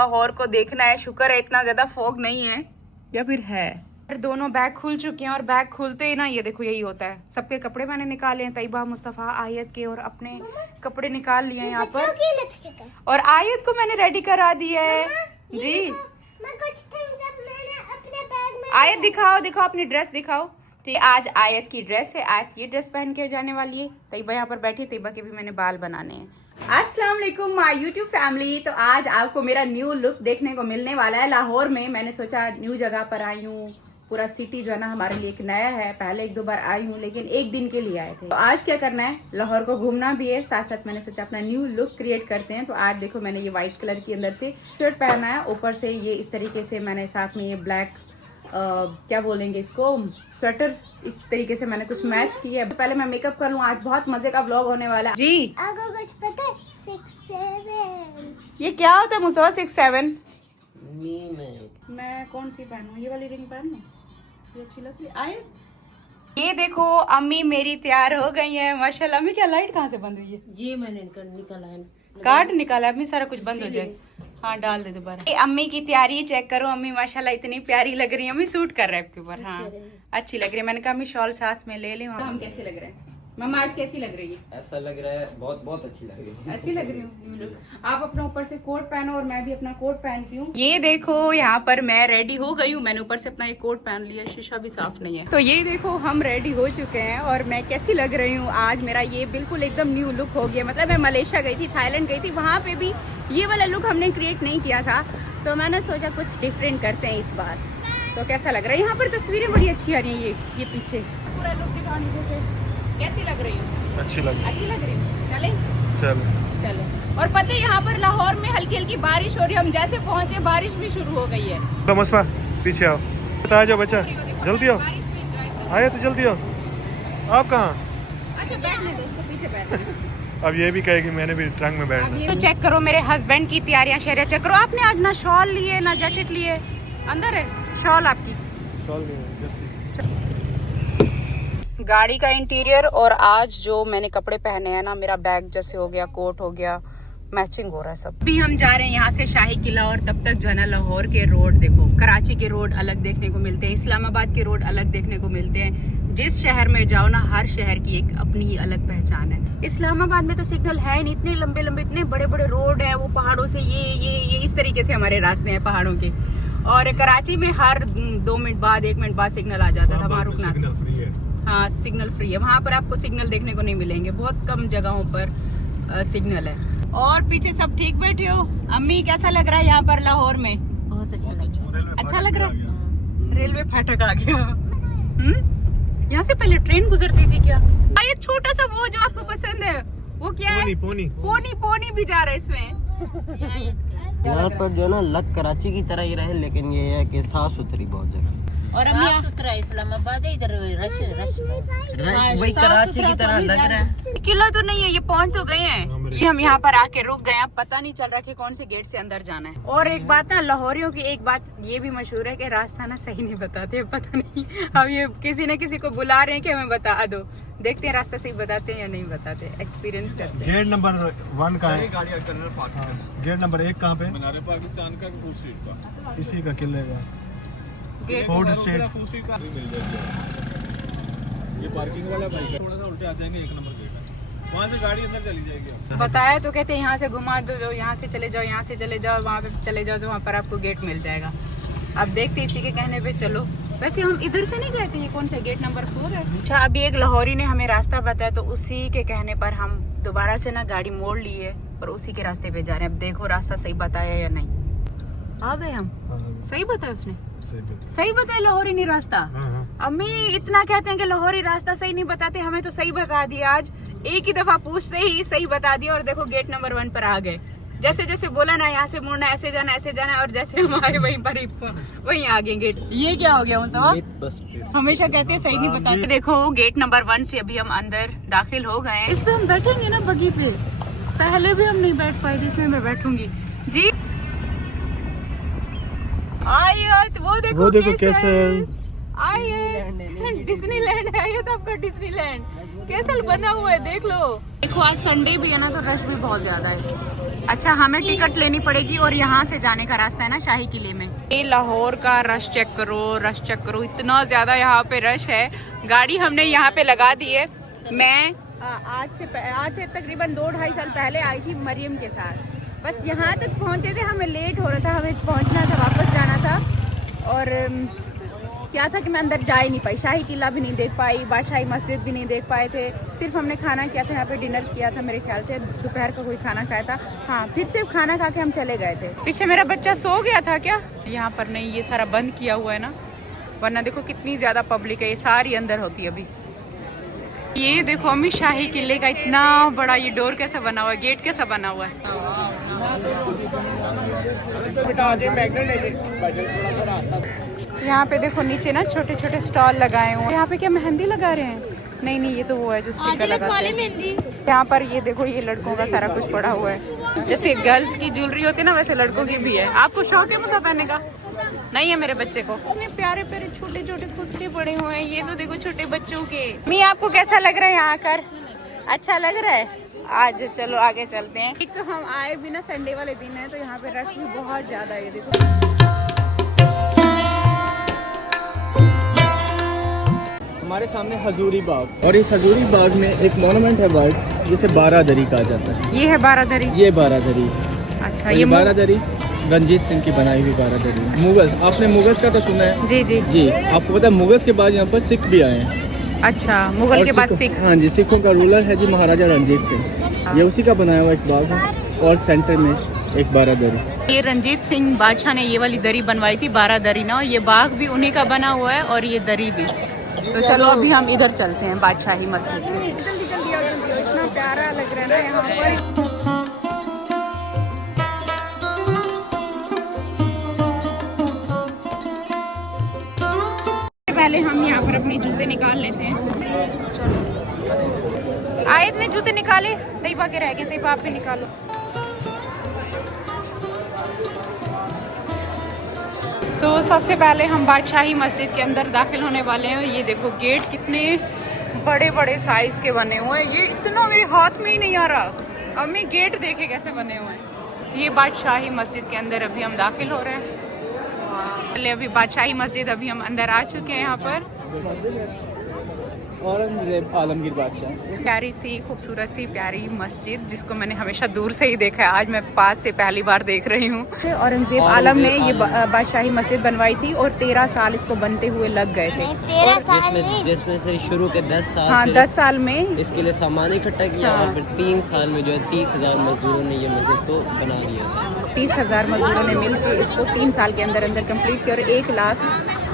लाहौर को देखना है। शुक्र है इतना ज्यादा फॉग नहीं है, या फिर है। दोनों बैग खुल चुके हैं और बैग खुलते ही ना ये देखो यही होता है। सबके कपड़े मैंने निकाले हैं, तैयबा, मुस्तफा, आयत के, और अपने कपड़े निकाल लिए हैं यहाँ पर। और आयत को मैंने रेडी करा दिया है जी। मैं कुछ मैंने अपने बैग में आयत दिखाओ अपनी ड्रेस दिखाओ। ठीक, आज आयत की ड्रेस है। आयत ये ड्रेस पहन के जाने वाली है। तैयबा यहाँ पर बैठी, तैयबा के भी मैंने बाल बनाने हैं। अस्सलाम वालेकुम माय यूट्यूब फैमिली। तो आज आपको मेरा न्यू लुक देखने को मिलने वाला है लाहौर में। मैंने सोचा न्यू जगह पर आई हूँ, पूरा सिटी जो है ना हमारे लिए एक नया है। पहले एक दो बार आई हूँ लेकिन एक दिन के लिए आए थे। तो आज क्या करना है, लाहौर को घूमना भी है, साथ साथ मैंने सोचा अपना न्यू लुक क्रिएट करते हैं। तो आज देखो मैंने ये व्हाइट कलर की अंदर से शर्ट पहना है, ऊपर से ये इस तरीके से मैंने साथ में ये ब्लैक क्या बोलेंगे इसको, स्वेटर, इस तरीके से मैंने कुछ मैच किया है। पहले मैं मेकअप कर लूँ, आज बहुत मजे का व्लॉग होने वाला है जी। आपको कुछ पता है? 6-7 ये क्या होता है मुस्तफा? 6-7 मैं कौन सी पहनूं? ये वाली रिंग पहनूं? ये अच्छी लगती है। आए ये देखो अम्मी मेरी तैयार हो गई है माशाल्लाह। अम्मी क्या लाइट कहाँ से बंद हुई है? ये मैंने निकाला है, कार्ड निकाला है अम्मी, सारा कुछ बंद हो जाए। हाँ डाल दे दोबारा। अम्मी की तैयारी चेक करो। अम्मी माशाल्लाह इतनी प्यारी लग रही है। अम्मी सूट कर रहा है आपके ऊपर। हाँ अच्छी लग रही है। मैंने कहा अम्मी शॉल साथ में ले लें। हम कैसे लग रहे हैं? मम्मा आज कैसी लग रही है? ऐसा लग रहा है बहुत बहुत अच्छी लग रही है। अच्छी लग रही हूँ। आप अपना ऊपर से कोट पहनो और मैं भी अपना कोट पहनती हूँ। ये देखो यहाँ पर मैं रेडी हो गई हूँ। मैंने ऊपर से अपना ये कोट पहन लिया, शीशा भी साफ नहीं है। तो ये देखो हम रेडी हो चुके हैं और मैं कैसी लग रही हूँ आज। मेरा ये बिल्कुल एकदम न्यू लुक हो गया। मतलब मैं मलेशिया गई थी, थाईलैंड गई थी, वहाँ पे भी ये वाला लुक हमने क्रिएट नहीं किया था। तो मैंने सोचा कुछ डिफरेंट करते हैं इस बार। तो कैसा लग रहा है? यहाँ पर तस्वीरें बड़ी अच्छी आ रही है। ये पीछे पूरा लुक दिखाने जैसे कैसी लग रही हूँ? अच्छी लग रही है। चलो। और पता है यहाँ पर लाहौर में हल्की हल्की बारिश हो रही है। हम जैसे पहुँचे बारिश भी शुरू हो गई है। मुस्तफा पीछे आओ, आ जाओ बच्चा, जल्दी आओ, आए तो जल्दी आओ। आप कहाँ? अच्छा बैठने दो उसको, पीछे बैठ। अब ये भी कहेगी मैंने भी ट्रंक में बैठना। तो चेक करो मेरे हस्बैंड की तैयारियां, शहरिया चेक करो। आपने आज ना शॉल लिए ना जैकेट लिए। अंदर है शॉल आपकी। गाड़ी का इंटीरियर और आज जो मैंने कपड़े पहने हैं ना, मेरा बैग जैसे हो गया, कोट हो गया, मैचिंग हो रहा है सब। अभी हम जा रहे हैं यहाँ से शाही किला और तब तक जो है ना लाहौर के रोड देखो। कराची के रोड अलग देखने को मिलते हैं, इस्लामाबाद के रोड अलग देखने को मिलते हैं। जिस शहर में जाओ ना, हर शहर की एक अपनी ही अलग पहचान है। इस्लामाबाद में तो सिग्नल है नहीं, इतने लंबे लंबे इतने बड़े बड़े रोड है, वो पहाड़ों से ये इस तरीके से हमारे रास्ते हैं पहाड़ों के। और कराची में हर 2 मिनट बाद 1 मिनट बाद सिग्नल आ जाता था, वहाँ रुकना। हाँ सिग्नल फ्री है, वहाँ पर आपको सिग्नल देखने को नहीं मिलेंगे, बहुत कम जगहों पर सिग्नल है। और पीछे सब ठीक बैठे हो? अम्मी कैसा लग रहा है यहाँ पर लाहौर में? बहुत अच्छा लगा। अच्छा लग रहा है। रेलवे फाटक आ गया। यहाँ से पहले ट्रेन गुजरती थी क्या? ये छोटा सा वो जो आपको पसंद है वो क्या है? पोनी भी जा रहा है इसमें। यहाँ पर जो ना लग कराची की तरह ही रहे, लेकिन ये है कि साफ सुथरी बहुत जगह। और साफ सुथरा इस्लामाबाद है, इधर रश वही कराची की तरह लग रहा है। किला तो नहीं है, ये पहुंच तो गए हैं। ये हम यहाँ पर आके रुक गए, अब पता नहीं चल रहा कि कौन से गेट से अंदर जाना है। और एक बात ना, लाहौरियों की एक बात ये भी मशहूर है कि रास्ता ना सही नहीं बताते। पता नहीं अब ये किसी न किसी को बुला रहे हैं कि हमें बता दो। देखते हैं रास्ता सही बताते हैं या नहीं बताते, एक्सपीरियंस करते हैं। गेट नंबर 1 का है। गेट नंबर 1 कहाँ पे? पाकिस्तान का फूड स्ट्रीट का, इसी का किले का फूड स्ट्रीट। ये पार्किंग वाला बाइक है, थोड़ा सा उल्टे आ जाएंगे, 1 नंबर गेट है, वहाँ से गाड़ी अंदर चली जाएगी। बताया तो कहते हैं यहाँ से घुमा दो, यहाँ से चले जाओ, यहाँ से चले जाओ, वहाँ पे चले जाओ तो वहाँ पर आपको गेट मिल जाएगा। अब देखते इसी के कहने पे चलो। वैसे हम इधर से नहीं गए थे, ये कौन सा गेट नंबर 4 है। अच्छा अभी एक लाहौरी ने हमें रास्ता बताया, तो उसी के कहने पर हम दोबारा से ना गाड़ी मोड़ ली है और उसी के रास्ते पे जा रहे हैं। अब देखो रास्ता सही बताया या नहीं। आ गए हम। सही बताया उसने? सही बताया लाहौरी नहीं रास्ता। अम्मी इतना कहते हैं कि लाहौरी रास्ता सही नहीं बताते, हमें तो सही बता दिया। आज एक ही दफा पूछते ही सही बता दिया। और देखो गेट नंबर 1 पर आ गए। जैसे जैसे बोला ना यहाँ से मुड़ना, ऐसे जाना, और जैसे हमारे वहीं पर ही वहीं आ गए गेट। ये क्या हो गया मुस्तफा? हमेशा कहते हैं सही नहीं बताते। देखो गेट नंबर 1 से अभी हम अंदर दाखिल हो गए हैं। इस पे हम बैठेंगे ना बगी पे, पहले भी हम नहीं बैठ पाए, इसमें मैं बैठूंगी जी। आयत वो देखो कैसे आयत डिज्नीलैंड है। ये तो आपका डिज्नीलैंड कैसल बना हुआ है, देख लो। देखो आज संडे भी है ना, तो रश भी बहुत ज्यादा है। अच्छा, हमें टिकट लेनी पड़ेगी और यहाँ से जाने का रास्ता है ना शाही किले में। ये लाहौर का रश चेक करो, रश चेक करो, इतना ज्यादा यहाँ पे रश है। गाड़ी हमने यहाँ पे लगा दी है। मैं आज से तकरीबन 2-2.5 साल पहले आई थी मरियम के साथ। बस यहाँ तक पहुँचे थे, हमें लेट हो रहा था, हमें पहुँचना था, वापस जाना था। और क्या था कि मैं अंदर जा ही नहीं पाई, शाही किला भी नहीं देख पाई, बादशाही मस्जिद भी नहीं देख पाए थे। सिर्फ हमने खाना किया था यहाँ पे, डिनर किया था, मेरे ख्याल से दोपहर का कोई खाना खाया था। हाँ, फिर सिर्फ खाना खा के हम चले गए थे। पीछे मेरा बच्चा सो गया था क्या? यहाँ पर नहीं, ये सारा बंद किया हुआ है ना, वरना देखो कितनी ज्यादा पब्लिक है। ये सारी अंदर होती है अभी। ये देखो अम्मी, शाही किले का इतना बड़ा ये डोर कैसा बना हुआ है, गेट कैसा बना हुआ है। यहाँ पे देखो नीचे ना छोटे छोटे स्टॉल लगाए हुए हैं। यहाँ पे क्या मेहंदी लगा रहे हैं? नहीं, ये तो वो है जो स्टिकर लगाते हैं। यहाँ पर ये देखो, ये लड़कों का सारा कुछ पड़ा हुआ है। जैसे गर्ल्स की ज्वेलरी होती है ना, वैसे लड़कों की भी है। आपको शौक है मुसा पहनने का? नहीं है मेरे बच्चे को। इतने प्यारे प्यारे छोटे छोटे कुस्से पड़े हुए हैं। ये तो देखो छोटे बच्चों के। मी, आपको कैसा लग रहा है यहाँ आकर? अच्छा लग रहा है? आज चलो आगे चलते हैं। एक हम आए भी ना, संडे वाले दिन है, तो यहाँ पे रश भी बहुत ज्यादा है। देखो हमारे सामने हजूरी बाग, और इस हजूरी बाग में एक मोनूमेंट है वर्ल्ड, जिसे बारादरी कहा जाता है। ये है बारादरी? ये बारादरी। अच्छा, ये बारादरी रंजीत सिंह की बनाई हुई बारादरी। मुगल, आपने मुगल्स का तो सुना है? जी। आपको पता है मुगल्स के बाद यहाँ पर सिख भी आए हैं। अच्छा, मुगल के बाद सिख? हाँ जी, सिखों का रूलर है जी महाराजा रंजीत सिंह। ये उसी का बनाया हुआ एक बाग है, और सेंटर में एक बारादरी। ये रंजीत सिंह बादशाह ने ये वाली दरी बनवाई थी, बारादरी ना। ये बाग भी उन्हीं का बना हुआ है, और ये दरी भी। तो चलो अभी हम इधर चलते हैं, बादशाही मस्जिद में। जल्दी जल्दी आओ, जल्दी आओ, इतना प्यारा लग रहा है ना यहाँ पर। पहले हम यहाँ पर अपने जूते निकाल लेते हैं। आए इतने जूते निकाले, तैयबा के रह गए, तैयबा आप भी निकालो। तो सबसे पहले हम बादशाही मस्जिद के अंदर दाखिल होने वाले हैं। ये देखो गेट कितने बड़े बड़े साइज के बने हुए हैं। ये इतना मेरे हाथ में ही नहीं आ रहा। अब मैं गेट देखे कैसे बने हुए हैं। ये बादशाही मस्जिद के अंदर अभी हम दाखिल हो रहे हैं। पहले अभी बादशाही मस्जिद, अभी हम अंदर आ चुके हैं। यहाँ पर औरंगजेब आलमगीर बादशाह। प्यारी सी खूबसूरत सी प्यारी मस्जिद, जिसको मैंने हमेशा दूर से ही देखा है, आज मैं पास से पहली बार देख रही हूँ। औरंगजेब आलम ने ये बादशाही मस्जिद बनवाई थी, और 13 साल इसको बनते हुए लग गए थे। 13 साल जिसमें से शुरू के 10 साल। हाँ, 10 साल में इसके लिए सामान इकट्ठा किया। हाँ। और फिर 3 साल में जो है 30,000 मजदूरों ने ये मस्जिद को बना लिया। 30,000 मजदूरों ने मिलकर इसको 3 साल के अंदर अंदर कंप्लीट कर 1 लाख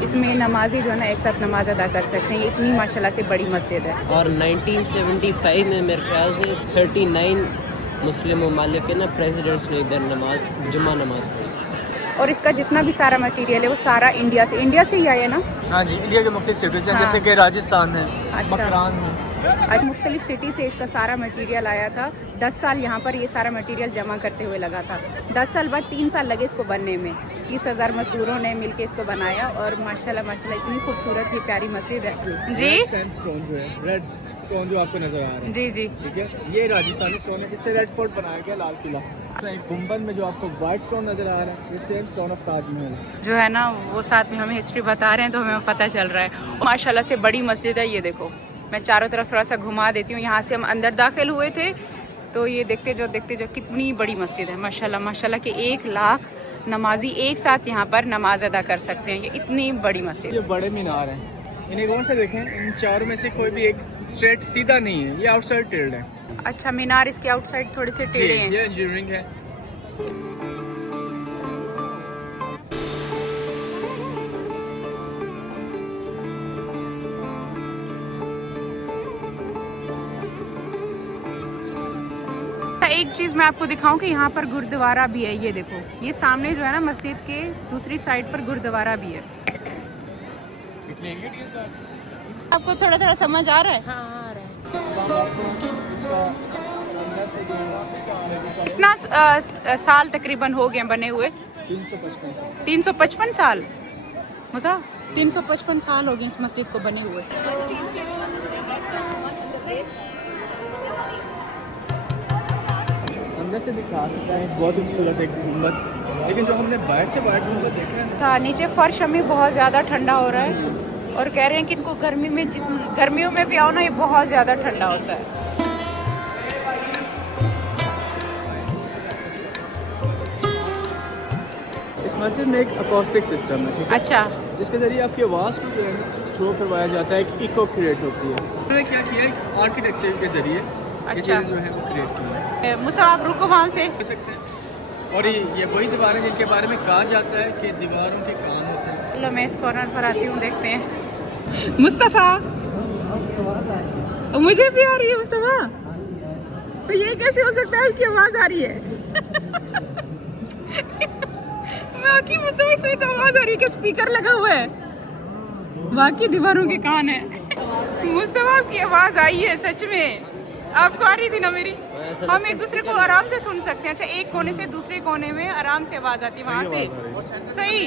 इसमें नमाजी जो है ना एक साथ नमाज अदा कर सकते हैं। ये इतनी माशाल्लाह से बड़ी मस्जिद है। और 1975 में मेरे ख्याल से 39 मुस्लिम ममालिक के ना प्रेसिडेंट्स ने इधर जुम्मा नमाज पढ़ी। और इसका जितना भी सारा मटेरियल है वो सारा इंडिया से ही आया ना? हाँ जी, इंडिया के मुख्तलिफ सिटीज हैं, जैसे कि राजस्थान है, मकरान है। आज मुख्तलिफ सिटी से इसका सारा मटेरियल आया था। 10 साल यहाँ पर ये सारा मटेरियल जमा करते हुए लगा था। 10 साल बाद 3 साल लगे इसको बनने में। 30,000 मजदूरों ने मिलके इसको बनाया, और माशाल्लाह इतनी खूबसूरत ही प्यारी मस्जिद है जी। सैंडस्टोन जो है, रेड स्टोन जो आपको नजर आ रहा है, जी जी, ठीक है, ये राजस्थानी स्टोन है, जिससे रेड फोर्ट बनाया गया, लाल किला। गुम्बद में जो आपको व्हाइट स्टोन नजर आ रहा है, ये सेम स्टोन ऑफ ताजमहल जो है ना, वो साथ में हमें हिस्ट्री बता रहे हैं, तो हमें पता चल रहा है। माशाल्लाह से बड़ी मस्जिद है। ये देखो, मैं चारों तरफ थोड़ा सा घुमा देती हूँ। यहाँ से हम अंदर दाखिल हुए थे, तो ये देखते जो कितनी बड़ी मस्जिद है। माशाल्लाह कि 1 लाख नमाजी एक साथ यहाँ पर नमाज अदा कर सकते हैं। ये इतनी बड़ी मस्जिद। ये बड़े मीनार हैं, इन्हें कौन से देखें, इन चारों में से कोई भी एक स्ट्रेट सीधा नहीं है, ये आउटसाइड टिल्ड है। अच्छा, मीनार इसके आउटसाइड थोड़े से टेढ़े हैं। ये इंजीनियरिंग है। एक चीज मैं आपको दिखाऊं कि यहाँ पर गुरुद्वारा भी है। ये देखो, ये सामने जो है ना मस्जिद के दूसरी साइड पर गुरुद्वारा भी है। आपको थोड़ा थोड़ा समझ आ रहा है? हाँ, आ रहा है। कितना साल तकरीबन हो गए बने हुए? 355 साल। मुसा 355 साल हो गए इस मस्जिद को बने हुए। अंदर से दिखा सकता है, बहुत खूबसूरत एक गुंबद, लेकिन जो हमने बाहर से बाहर गुंबद देखा है था नीचे फर्श हमें बहुत ज़्यादा ठंडा हो रहा है और कह रहे हैं कि इनको गर्मियों में भी आओ ना, ये बहुत ज़्यादा ठंडा होता है। इस मस्जिद में एक अकॉस्टिक सिस्टम है, ठीक है? अच्छा, जिसके जरिए आपकी आवाज़ को जो है ना थ्रो करवाया जाता है, एक इको क्रिएट होती है। उन्होंने क्या किया, एक आर्किटेक्चर के जरिए ये अच्छा। चीज़ें जो है वो क्रिएट की है। मुसा आप रुको वहाँ से। कर सकते हैं। और ये वही दीवारें जिनके बारे में कहा जाता है कि दीवारों के काम होते हैं। चलो मैं इस कॉर्नर पर आती हूँ, देखते हैं। मुस्तफ़ा, मुझे भी आ रही है मुस्तफ़ा, तो ये कैसे हो सकता है, उसकी आवाज़ आ रही है। बाकी मुस्तफ़ा इसमें तो आवाज़ आ रही है कि स्पीकर लगा हुआ है, बाकी दीवारों के कान है। मुस्तफ़ा की आवाज़ आई है सच में, आपको आ रही थी ना मेरी? हम एक दूसरे को आराम से सुन सकते हैं। अच्छा, एक कोने से दूसरे कोने में आराम से आवाज़ आती है वहाँ से, सही।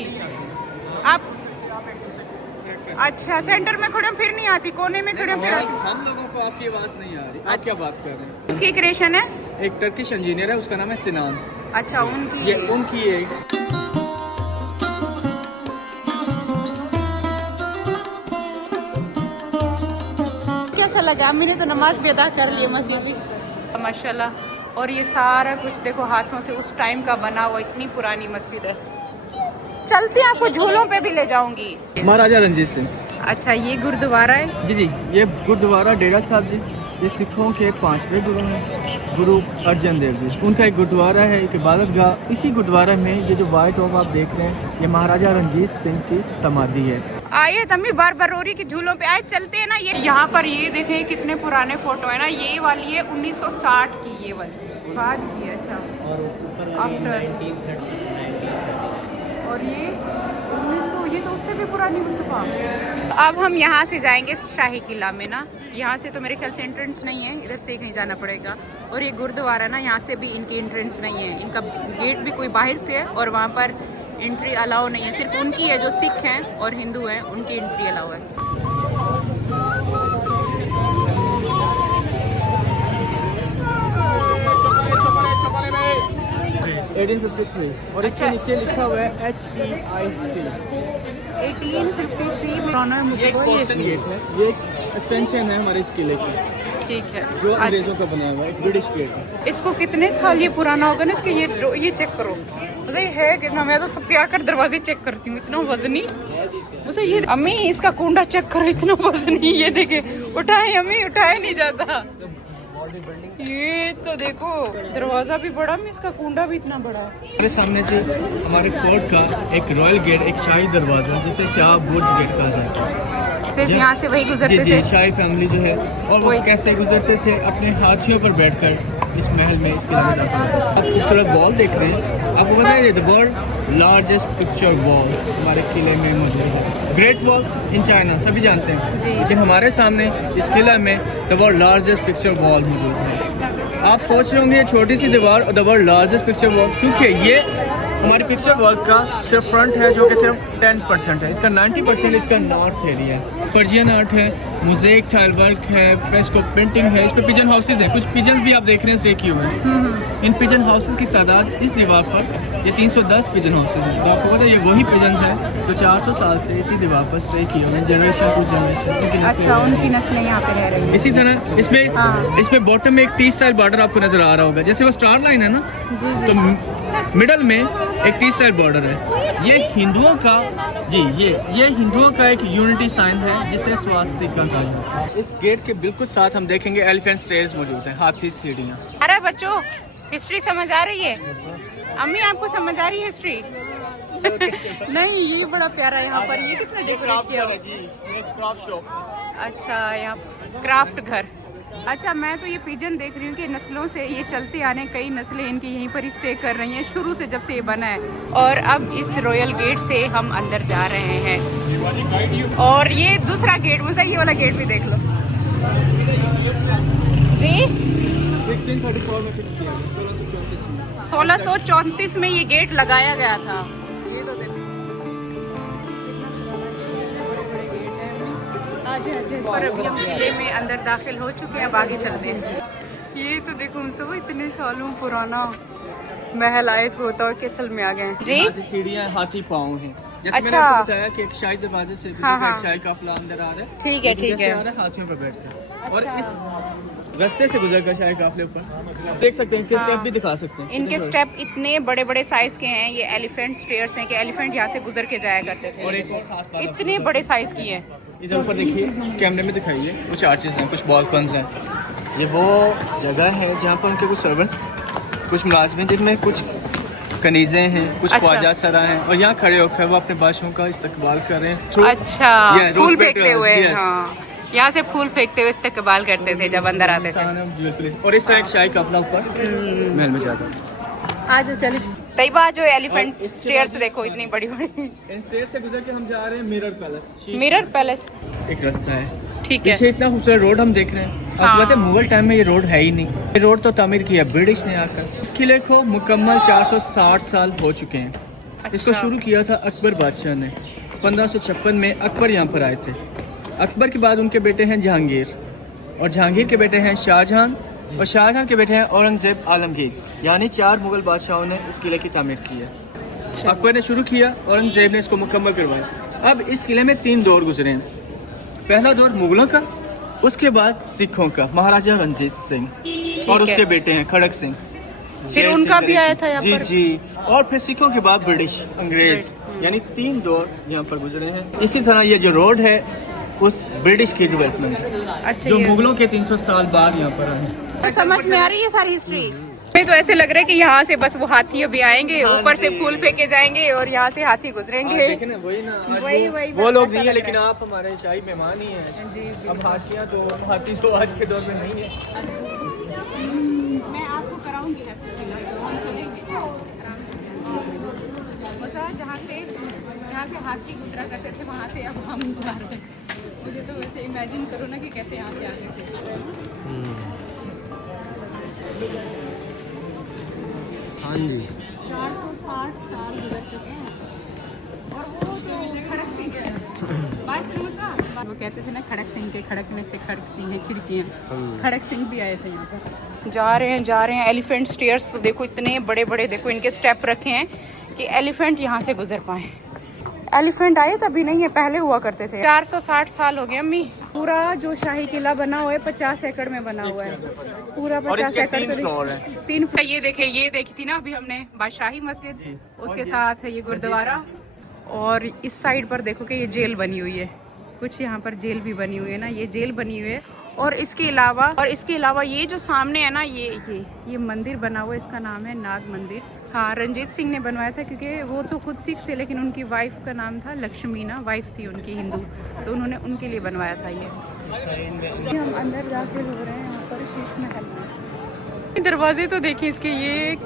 आप अच्छा सेंटर में खड़े फिर नहीं आती, कोने में खड़े फिर आती। हम लोगों को आपकी आवाज़ नहीं आ रही, आप क्या बात कर रहे हैं? इसकी क्रिएशन है एक टर्किश इंजीनियर है, उसका नाम है सिनान। अच्छा, उनकी ये उनकी एक कैसा लगा? मैंने तो नमाज भी अदा कर ली है मस्जिद में माशाल्लाह। और ये सारा कुछ देखो हाथों से उस टाइम का बना हुआ, इतनी पुरानी मस्जिद है। चलते आपको झूलों पे भी ले जाऊंगी। महाराजा रंजीत सिंह। अच्छा, ये गुरुद्वारा है? जी जी, ये गुरुद्वारा डेरा साहब जी, ये सिखों के 5वें गुरु हैं, गुरु अर्जन देव जी। उनका एक गुरुद्वारा है, एक इबादत गाह। इसी गुरुद्वारा में ये जो वाइट ओम आप देख रहे हैं, ये महाराजा रंजीत सिंह की समाधि है। आइए तम्मी, बार बार रो रही कि झूलों पे आए, चलते हैं ना। ये यहाँ पर ये देखें कितने पुराने फोटो है ना। ये वाली है 1960 की, ये वाली बाद की है। अच्छा, आफ्टर। और ये 1900, ये तो उससे भी पुरानी मुस्तफा। अब हम यहाँ से जाएंगे शाही किला में ना। यहाँ से तो मेरे ख्याल से एंट्रेंस नहीं है, इधर से कहीं जाना पड़ेगा। और ये गुरुद्वारा ना, यहाँ से भी इनकी एंट्रेंस नहीं है, इनका गेट भी कोई बाहर से है और वहाँ पर एंट्री अलाउ नहीं है। सिर्फ उनकी है जो सिख हैं और हिंदू हैं, उनकी एंट्री अलाउ है। 1853 और इसके अच्छा। नीचे लिखा हुआ है HEIC। 1853 ऑनर ये एक पोस्टन गेट है, ये एक एक्सटेंशन है हमारे इस किले की, ठीक है, जो अंग्रेजों का बना हुआ है, एक ब्रिटिश गेट है। इसको कितने साल ये पुराना होगा ना, इसके ये चेक करो मुझे है कितना। मैं तो सब पे आकर दरवाजे चेक करती हूँ, इतना वजनी मुझे ये। अम्मी इसका कुंडा चेक करो, इतना वजनी। ये देखे, उठाए अम्मी, उठाया नहीं जाता। ये तो देखो दरवाजा भी बड़ा, मैं इसका कुंडा भी इतना बड़ा है। हमारे सामने से हमारे फोर्ट का एक रॉयल गेट, एक शाही दरवाजा जिसे शाह बुर्ज गेट कहा जाता है। सिर्फ यहाँ से वही गुजरते जी थे। शाही फैमिली जो है, और वो कैसे गुजरते थे अपने हाथियों पर बैठकर इस महल में, इस किले में जाते थे। आप खूबसूरत वॉल देख रहे हैं, आपको पता है the world largest picture wall हमारे किले में मौजूद है। ग्रेट वॉल इन चाइना सभी जानते हैं, लेकिन हमारे सामने इस किला में the world largest picture wall मौजूद है। आप सोच रहे होंगे छोटी सी दीवार और the world largest picture wall, क्योंकि ये हमारी पिक्चर वॉल का सिर्फ फ्रंट है जो कि सिर्फ 10% है, इसका 90% इसका नॉर्थ एरिया है। पर्शियन आर्ट है, मोज़ेक टाइल वर्क है, फ्रेस्को पेंटिंग है, इस पे पिजन हाउसेज हैं। कुछ पिजन्स भी आप देख रहे हैं स्टे किए हुए हैं। इन पिजन हाउसेज की तादाद इस दीवार पर ये 310 पिजन हाउसेज हैं। तो आपको पता है ये वही पिजन्स हैं जो 400 साल से इसी दीवार पर स्टे किए हुए हैं, जनरेशन टू जनरेशन। अच्छा, उनकी नस्लें यहाँ पे रह रही हैं। इसी तरह इसमें बॉटम में एक टी स्टाइल बॉर्डर आपको नजर आ रहा होगा, जैसे वो स्टार लाइन है ना, तो मिडल में एक टी स्टाइल बॉर्डर है। ये हिंदुओं का ये हिंदुओं का एक यूनिटी साइन है जिसे स्वास्तिका कहा जाता है। इस गेट के बिल्कुल साथ हम देखेंगे एलिफेंट स्टेयर्स मौजूद हैं, हाथी सीढ़ियाँ। अरे बच्चों, हिस्ट्री समझ आ रही है? अम्मी आपको समझ आ रही है हिस्ट्री? नहीं, ये बड़ा प्यारा यहाँ पर, ये कितना डेकोरेट किया हुआ। अच्छा, यहाँ क्राफ्ट घर। अच्छा, मैं तो ये पिजन देख रही हूँ कि नस्लों से ये चलते आने, कई नस्लें इनकी यहीं पर ही स्टे कर रही हैं शुरू से, जब से ये बना है। और अब इस रॉयल गेट से हम अंदर जा रहे हैं। और ये दूसरा गेट, मुझे ये वाला गेट भी देख लो जी। 1634 में फिक्स किया गया, 1634 में। 1634 में ये गेट लगाया गया था। ये तो देखो पर अभी हम किले में अंदर दाखिल हो चुके हैं, अब आगे चलते हैं। ये तो देखो मुस्तफा इतने सालों पुराना महल आए थे होता और कैसल में आ गए हैं जी। सीढ़ियाँ हाथी पाँव हैं। जैसे मैंने अच्छा। आपको बताया कि एक शाही दरवाजे से हाँ, हाँ। एक शाही काफिला अंदर आ रहा है। ठीक है, ठीक है। आ रहा है, हाथियों पर बैठते हैं और इस रास्ते से गुजर कर शाही काफिले ऊपर देख सकते हैं। इनके स्टेप भी दिखा सकते हैं। इनके स्टेप इतने बड़े बड़े साइज के हैं। ये एलिफेंट स्टेयर्स हैं कि एलिफेंट यहाँ से गुजर के जाया करते और थे। एक और खास बात इतने बड़े साइज की है। इधर ऊपर देखिए, कैमरे में दिखाइए, कुछ आर्चेस हैं, कुछ बालकन्स हैं। ये वो जगह है जहाँ पर उनके कुछ सर्वेंट्स, कुछ मुलाजिम जिनमें कुछ कनीज़ें हैं, कुछ अच्छा। ख्वाजा सरा हैं और यहाँ खड़े होकर वो अपने बादशाहों का इस्तकबाल कर रहे हैं। अच्छा, Yeah, फूल rose फेंकते petals, हुए। yes. हाँ, यहाँ से फूल फेंकते हुए इस्तकबाल करते थे जब अंदर आते थे। और इस तरह एक शाही काफिला ऊपर महल में जाता है। आज चलिए तैयबा जो एलिफेंट और इसके स्टेयर्स बाद- देखो इतनी बड़ी बड़ी। इन स्टेयर से गुजर के हम जा रहे हैं मिरर पैलेस। मिरर पैलेस, एक रास्ता है, ठीक है। पीछे इतना खूबसूरत रोड हम देख रहे हैं। हाँ। आपको पता है मुगल टाइम में ये रोड है ही नहीं। ये रोड तो तामीर किया ब्रिटिश ने आकर। इस किले को मुकम्मल 460 साल हो चुके हैं। इसको अच्छा। शुरू किया था अकबर बादशाह ने। 1556 में अकबर यहाँ पर आए थे। अकबर के बाद उनके बेटे हैं जहांगीर और जहांगीर के बेटे हैं शाहजहां और शाहजहां के बेटे हैं औरंगजेब आलमगीर। यानी 4 मुगल बादशाहों ने इस किले की तामीर की है। अकबर ने शुरू किया, औरंगजेब ने इसको मुकम्मल करवाया। अब इस किले में 3 दौर गुजरे हैं। पहला दौर मुगलों का, उसके बाद सिखों का, महाराजा रंजीत सिंह और है। उसके बेटे हैं खड़क सिंह। फिर शेर उनका सिंह भी तरह आया के। था यहाँ जी पर? जी। और फिर सिखों के बाद ब्रिटिश, अंग्रेज, यानी 3 दौर यहाँ पर गुजरे हैं। इसी तरह ये जो रोड है उस ब्रिटिश की डेवलपमेंट है, अच्छा, जो ये- मुगलों के 300 साल बाद यहाँ पर आए हैं। तो समझ में आ रही है सारी हिस्ट्री। मुझे तो ऐसे लग रहा है कि यहाँ से बस वो हाथी अभी आएंगे, हाँ ऊपर से जी। फूल फेंके जाएंगे और यहाँ से हाथी आप गुजरेंगे। देखें ना, वही ना, आज वही वो बस लोग ऐसा नहीं है, लग लेकिन रहा है। आप हमारे शाही मेहमान ही हैं। जी, अब हाथी तो आज के दौर में नहीं है। मैं आपको कराऊंगी हम चलेंगे जहाँ से हाथी गुजरा करते थे वहाँ से अब हम जा रहे हैं। मुझे तो वैसे इमेजिन करो ना कि कैसे यहाँ से आते थे। हाँ जी। 460 साल गुजर चुके हैं और वो तो खड़क सिंह है। बात सुनो सा, वो कहते थे ना खड़क सिंह के खड़कने से खड़कती हैं खिड़कियाँ। खड़क सिंह भी आए थे यहाँ पर। जा रहे हैं एलिफेंट स्टेयर्स। तो देखो इतने बड़े बड़े, देखो इनके स्टेप रखे हैं कि एलिफेंट यहाँ से गुजर पाए। एलिफेंट आए तभी नहीं है, पहले हुआ करते थे। 460 साल हो गए अम्मी। पूरा जो शाही किला बना हुआ है 50 एकड़ में बना हुआ है। पूरा और 50 इसके एकड़ 3 फ्लोर हैं। 3 ये देखे, ये देखी थी ना अभी हमने बादशाही मस्जिद, उसके साथ है ये गुरुद्वारा। और इस साइड पर देखो कि ये जेल बनी हुई है। कुछ यहाँ पर जेल भी बनी हुई है ना, ये जेल बनी हुई है। और इसके अलावा ये जो सामने है ना, ये मंदिर बना हुआ है, इसका नाम है नाग मंदिर। हाँ, रंजीत सिंह ने बनवाया था क्योंकि वो तो खुद सिख थे लेकिन उनकी वाइफ का नाम था लक्ष्मीना, वाइफ थी उनकी हिंदू, तो उन्होंने उनके लिए बनवाया था ये। हम अंदर दाखिल हो रहे हैं यहाँ पर शीश महल में। दरवाजे तो देखिए इसके, ये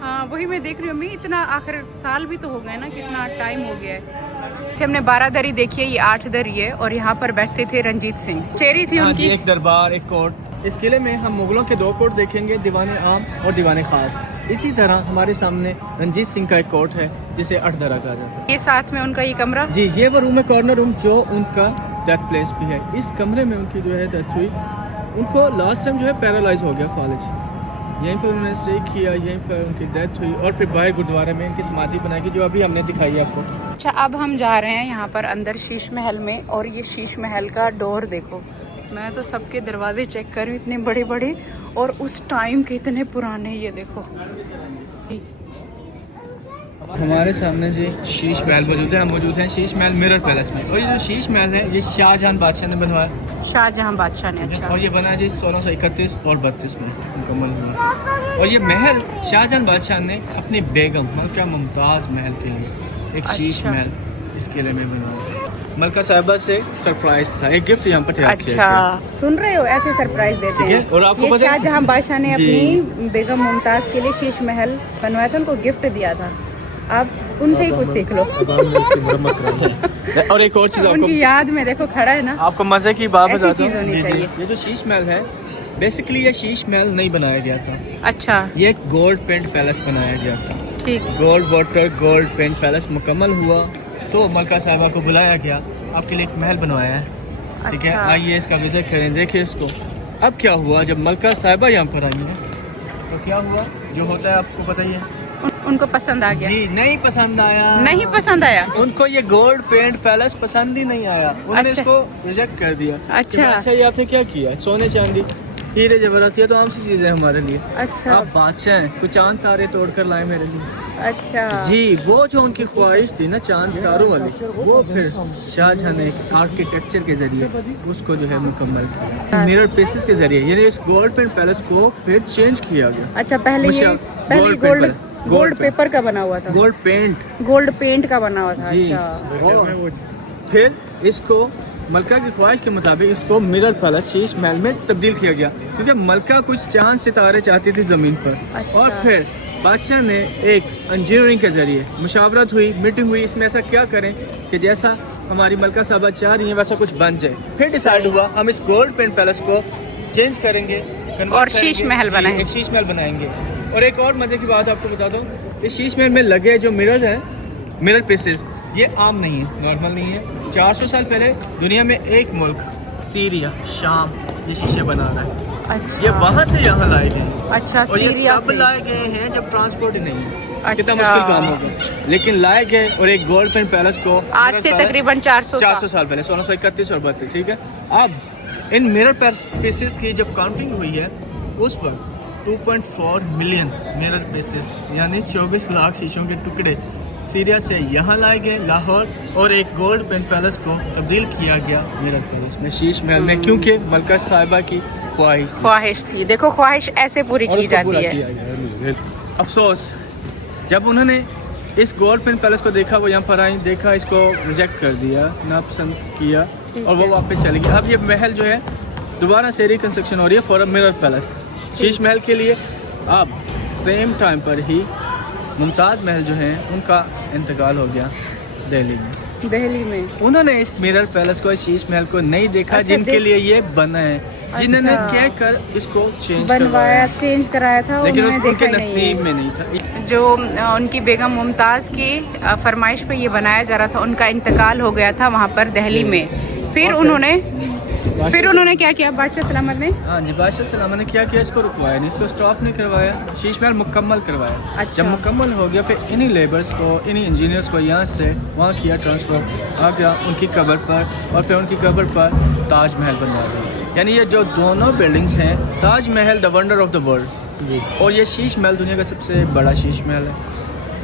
हाँ वही मैं देख रही हूँ अम्मी। इतना आखिर साल भी तो हो गए ना, कितना टाइम हो गया है। अच्छा, हमने 12 दरी देखी है, ये 8 दरी है और यहाँ पर बैठते थे रंजीत सिंह। चेरी थी हाँ जी, उनकी। एक दरबार, एक कोर्ट। इस किले में हम मुगलों के 2 कोर्ट देखेंगे, दीवाने आम और दीवाने खास। इसी तरह हमारे सामने रंजीत सिंह का एक कोर्ट है जिसे 8 दरा कहा जाता है। ये साथ में उनका ये कमरा। जी, ये वो रूम है, कॉर्नर रूम, जो उनका डेथ प्लेस भी है। इस कमरे में उनकी जो है डेथ हुई। उनको लास्ट टाइम जो है पैरालाइज हो गया, फालिज। यहीं पर उन्होंने स्टे किया, यहीं पर उनकी डेथ हुई और फिर बाहर गुरुद्वारे में इनकी समाधि बनाई गई, जो अभी हमने दिखाई है आपको। अच्छा, अब हम जा रहे हैं यहाँ पर अंदर शीश महल में। और ये शीश महल का डोर देखो, मैं तो सबके दरवाजे चेक कर रही हूँ, इतने बड़े बड़े और उस टाइम के इतने पुराने। ये देखो, हमारे सामने जी शीश महल मौजूद है। हम मौजूद हैं शीश महल मिरर पैलेस में। और ये जो शीश महल है ये शाहजहां बादशाह ने बनवाया। शाहजहां बादशाह ने। अच्छा, और ये बना जी 1631 और 32 में मुकम्मल हुआ। और ये महल शाहजहां बादशाह ने अपनी बेगम मलका मुमताज़ महल के लिए एक शीश अच्छा। महल इस किले में बनवाया। मलका साहिबा से सरप्राइज था, एक गिफ्ट यहाँ पर तैयार किया गया। अच्छा, सुन रहे हो, ऐसे सरप्राइज देते ठीक है। हैं। और आपको ये पता है- शाहजहां बादशाह ने जी। अपनी बेगम मुमताज के लिए शीश महल बनवाया था, उनको गिफ्ट दिया था। आप उनसे ही कुछ सीख लो। और एक और चीज़ आपको उनकी याद में देखो खड़ा है ना। आपको मजे की बात ऐसी बताता चीज़ होनी हूँ। चाहिए। ये जो शीश महल है, बेसिकली ये शीश महल नहीं बनाया गया था। अच्छा, ये एक गोल्ड पेंट पैलेस बनाया गया था। ठीक। Gold water gold paint palace मुकम्मल हुआ तो मलका साहिबा को बुलाया गया, आपके लिए एक महल बनवाया है। ठीक है, अच्छा। आइए इसका विजिट करें, देखिए इसको। अब क्या हुआ जब मलका साहिबा यहाँ पर आई है तो क्या हुआ जो होता है आपको पता ही है। उनको पसंद आ गया? जी नहीं पसंद आया। नहीं पसंद आया? उनको ये गोल्ड पेंट पैलेस पसंद ही नहीं आया, उन्होंने अच्छा। इसको रिजेक्ट कर दिया। अच्छा। अच्छा ये आपने क्या किया, सोने चांदी हीरे जवाहरात ये तो आम सी चीजें हैं हमारे लिए। अच्छा। आप बादशाह हैं, कुछ चांद तारे तोड़ कर लाए मेरे लिए। अच्छा जी वो जो उनकी ख्वाहिश थी ना चांद तारों वाली, वो फिर शाहजहां ने एक आर्किटेक्चर के जरिए उसको जो है मुकम्मल किया, मिरर पीसेस के जरिए, यानी इस गोल्ड पेंट पैलेस को फिर चेंज किया गया। अच्छा पहले ये गोल्ड पेपर का बना हुआ था, गोल्ड पेंट का बना हुआ था। जी। अच्छा। और फिर इसको मलका की ख्वाहिश के मुताबिक इसको मिरर पैलेस शीश महल में तब्दील किया गया, क्योंकि मलका कुछ चांद सितारे चाहती थी ज़मीन पर। अच्छा। और फिर बादशाह ने एक इंजीनियरिंग के जरिए मुशावरत हुई, मीटिंग हुई, इसमें ऐसा क्या करें कि जैसा हमारी मलका साहबा चाह रही हैं वैसा कुछ बन जाए। फिर डिसाइड हुआ हम इस गोल्ड पेंट पैलेस को चेंज करेंगे और शीश महल बनाएंगे। एक शीश महल बनाएंगे। और एक और मज़े की बात आपको बता दूँ, इस शीश महल में लगे जो मिरर हैं, मिरर पीसेस, ये आम नहीं है, नॉर्मल नहीं है। 400 साल पहले दुनिया में एक मुल्क सीरिया, शाम, ये शीशे बना रहा है। अच्छा। ये वहाँ से यहाँ लाए गए। अच्छा और ये सीरिया तब से लाए गए हैं जब ट्रांसपोर्ट ही नहीं है। अच्छा। कितना मुश्किल काम होगा, लेकिन लाए गए। और एक गोल्ड पेंट पैलेस को आज से तकरीबन 400 साल पहले 1631 और 32, ठीक है। अब इन मिरर पीसेस की जब काउंटिंग हुई है उस वक्त 2.4 मिलियन मिरर पीसेस यानी 24 लाख शीशों के टुकड़े सीरिया से यहाँ लाए गए लाहौर, और एक गोल्ड पेंट पैलेस को तब्दील किया गया मिरर पैलेस में, शीश महल में, क्योंकि मलका साहिबा की ख्वाहिश थी। देखो ख्वाहिश ऐसे पूरी की जाती है। अफसोस जब उन्होंने इस गोल्ड पेंट पैलेस को देखा, वो यहाँ पर आई, देखा, इसको रिजेक्ट कर दिया, नापसंद किया और वो वापस चली गई। अब ये महल जो है दोबारा से रिकंस्ट्रक्शन हो रही है for a mirror palace, Sheesh Mahal के लिए। अब सेम टाइम पर ही मुमताज़ महल जो हैं उनका इंतकाल हो गया दिल्ली में। उन्होंने इस मिरर पैलेस को, इस शीश महल को नहीं देखा। अच्छा, जिनके लिए ये बना है, जिन्होंने कह कर इसको बनवाया, चेंज कराया था, लेकिन उनके नसीब में नहीं था। जो उन्की बेगम मुमताज़ की फरमाइश पे ये बनाया जा रहा था, उनका इंतकाल हो गया था वहाँ पर दिल्ली में। फिर उन्होंने क्या किया बादशाह सलामत ने? हाँ जी, बादशाह सलामत ने क्या किया, इसको रुकवाया नहीं, इसको स्टॉप नहीं करवाया, शीश महल मुकम्मल करवाया। अच्छा। जब मुकम्मल हो गया फिर इन्हीं लेबर्स को, इन्हीं इंजीनियर्स को यहाँ से वहाँ किया ट्रांसफ़र, आ गया उनकी कब्र पर, और फिर उनकी कब्र पर ताज महल बनवा दिया। यानी ये जो दोनों बिल्डिंग्स हैं, Taj Mahal the wonder of the world जी, और ये शीश महल दुनिया का सबसे बड़ा शीश महल है,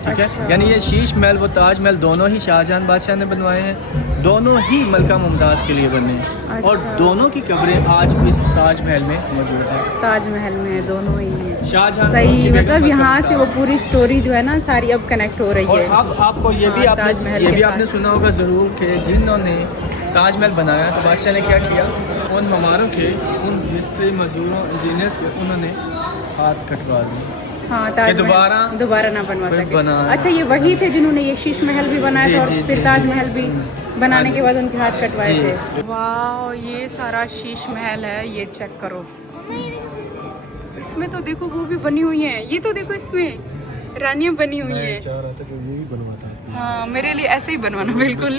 ठीक है। अच्छा। यानी ये शीश महल वो ताज महल दोनों ही शाहजहां बादशाह ने बनवाए हैं, दोनों ही मलका मुमताज़ के लिए बने हैं। अच्छा। और दोनों की कब्रें आज इस ताज महल में मौजूद है। ताज महल में दोनों ही शाहजहां सही, मतलब यहाँ से वो पूरी स्टोरी जो है ना सारी अब कनेक्ट हो रही और है। अब आपको ये भी आपने सुना होगा ज़रूर कि जिन्होंने ताजमहल बनाया तो बादशाह ने क्या किया, उन ममारों के, उन मिस्त्री मजदूरों, इंजीनियर्स के उन्होंने हाथ कटवा दिए। हाँ, दोबारा ना बनवा सके। अच्छा, ये वही थे जिन्होंने ये शीश महल भी बनाया था और फिर ताजमहल भी बनाने के बाद उनके हाथ कटवाए थे। वाह, ये सारा शीश महल है, ये चेक करो। इसमें तो देखो वो भी बनी हुई है, ये तो देखो इसमें रानियां बनी हुई है। हाँ, मेरे लिए ऐसे ही बनवाना बिल्कुल।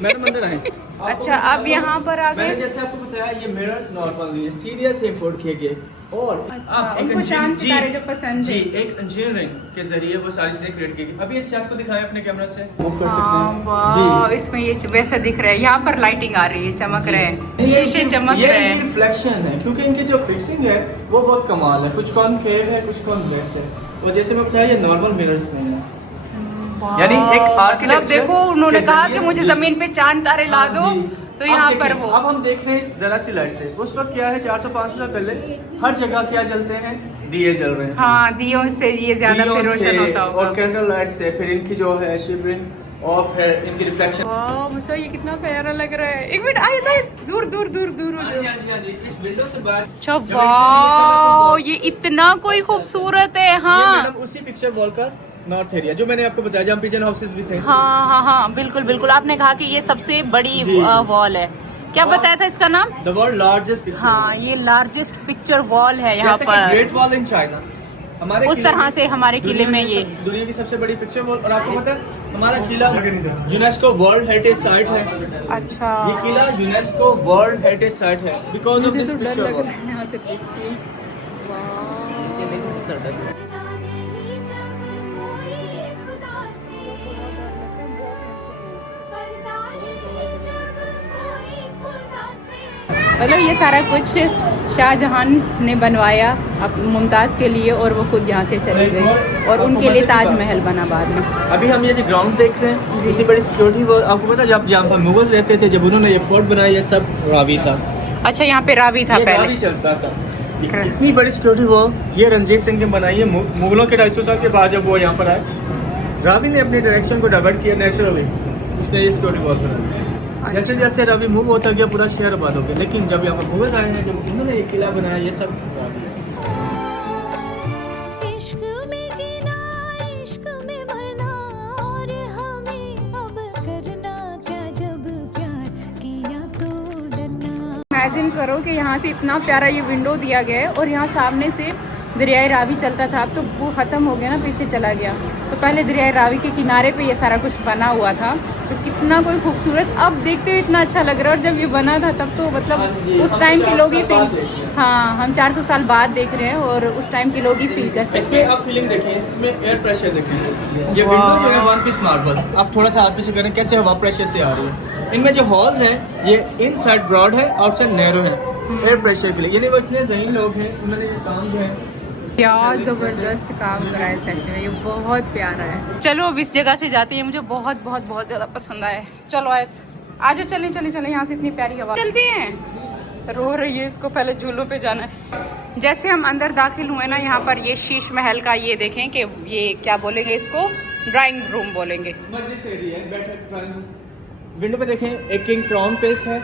मेरे मंदिर आए। अच्छा, अब यहाँ पर आ मैंने गए। जैसे आपको बताया ये मिरर्स नॉर्मल नहीं है, सीरिया से इंपोर्ट किए गए। और अच्छा, अब उनको चांद सितारे जो पसंद जी, है। एक इंजीनियरिंग के जरिए वो सारी चीजें क्रिएट की गई। अभी इस आपको दिखाएं अपने कैमरा से, मूव कर हाँ, सकते हैं वाह, जी। इसमें ये वैसा दिख रहा है, यहाँ पर लाइटिंग आ रही है, चमक रहे हैं, शीशे चमक रहे ये हैं। रिफ्लेक्शन है, क्योंकि इनकी जो फिक्सिंग है वो बहुत कमाल है, कुछ कॉनकेव है, कुछ कॉन्वेक्स है। तो जैसे मैं बताया ये नॉर्मल मिरर्स नहीं है, यानी एक मतलब आर्किटेक्चर। देखो उन्होंने कहा कि मुझे जमीन पे चांद तारे ला दो, तो यहाँ पर वो। अब हम देख रहे हैं जरा सी लाइट से, उस वक्त क्या है 400-500 साल पहले हर जगह क्या जलते हैं, दिए जल रहे हैं। हाँ, दियों से ये ज्यादा दियों रोशन से होता होगा। और कैंडल लाइट से, फिर इनकी जो है शिवरिंग और फिर इनकी रिफ्लेक्शन। वाह मुझे ये कितना प्यारा लग रहा है। एक मिनट आइए दूर दूर दूर दूर। हाँ जी, इस विंडो से बाहर। अच्छा, वाह, ये इतना कोई खूबसूरत है। हाँ, ये मैडम उसी पिक्चर वॉल का नॉर्थ एरिया जो मैंने आपको बताया, जहाँ पिजन हाउसेस भी थे। हाँ हाँ हाँ, बिल्कुल बिल्कुल। आपने कहा कि ये सबसे बड़ी वॉल है, क्या बताया था इसका नाम? The world largest picture. हाँ, ये लार्जेस्ट पिक्चर वॉल है यहाँ पर। Great wall in China. हमारे उस किले तरह में से हमारे किले में ये दुनिया की सबसे बड़ी पिक्चर वॉल। और आपको पता है हमारा किला यूनेस्को वर्ल्ड हेरिटेज साइट है। अच्छा ये किला यूनेस्को वर्ल्ड हेरिटेज साइट है because of this picture wall. यहाँ से देखती हूँ। मतलब ये सारा कुछ शाहजहां ने बनवाया मुमताज़ के लिए और वो खुद यहाँ से चली गई और उनके लिए ताजमहल बना बाद में। अभी हम ये जो ग्राउंड देख रहे हैं जी। इतनी बड़ी सिक्योरिटी वो आपको पता है जब यहाँ पर मुगल्स रहते थे जब उन्होंने ये फोर्ट बनाया ये सब रावी था। अच्छा यहाँ पे रावी था ये पहले। रावी चलता था। इतनी बड़ी सिक्योरिटी वो ये रंजीत सिंह ने बनाई है मुगलों के 250 साल के बाद जब वो यहाँ पर आए रावी ने अपने डायरेक्शन को डाइवर्ट किया नेचुरली उसने ये सिक्योरिटी वॉल बनाई। जैसे जैसे रवि मूव होता गया पूरा शहर आबाद हो गया लेकिन जब यहाँ पर मुगल आए हैं जब उन्होंने ये किला बनाया ये सब रावी है। इश्क में जीना इश्क में मरना और हमें अब करना क्या जब प्यार किया तो डरना। इमेजिन करो कि यहाँ से इतना प्यारा ये विंडो दिया गया है और यहाँ सामने से दरियाए रावी चलता था। अब तो वो ख़त्म हो गया ना पीछे चला गया। तो पहले दरियाए रावी के किनारे पे ये सारा कुछ बना हुआ था तो कितना कोई खूबसूरत अब देखते हुए इतना अच्छा लग रहा है। और जब ये बना था तब तो मतलब उस टाइम के लोग ही फील हाँ हम 400 साल बाद देख रहे हैं और उस टाइम के लोग ही फील कर सकते इसमें आप फीलिंग देखिए इसमें एयर प्रेशर देखिए ये विंडो जो है वन पीस मार्बल्स आप थोड़ा सा हाथ पीछे करें कैसे हवा प्रेशर से आ रही है। इनमें जो हॉल्स हैं ये इनसाइड ब्रॉड है आउटसाइड नैरो है एयर प्रेशर के लिए यानी वो इतने ज़हीन लोग हैं उन्होंने ये काम जो है क्या ज़बरदस्त काम करा है सच में। ये बहुत प्यारा है। चलो अब इस जगह से जाते हैं मुझे बहुत बहुत बहुत ज़्यादा पसंद आया। चलो आयत आजो चलें चलें चलें यहाँ से इतनी प्यारी हवा चलती हैं। रो रही है इसको पहले झूलों पे जाना है। जैसे हम अंदर दाखिल हुए ना यहाँ पर ये शीश महल का ये देखें कि ये क्या बोलेंगे इसको ड्राइंग रूम बोलेंगे। मजलिस एरिया है बैठक विंडो पे देखें एक किंग क्राउन पेस्ट है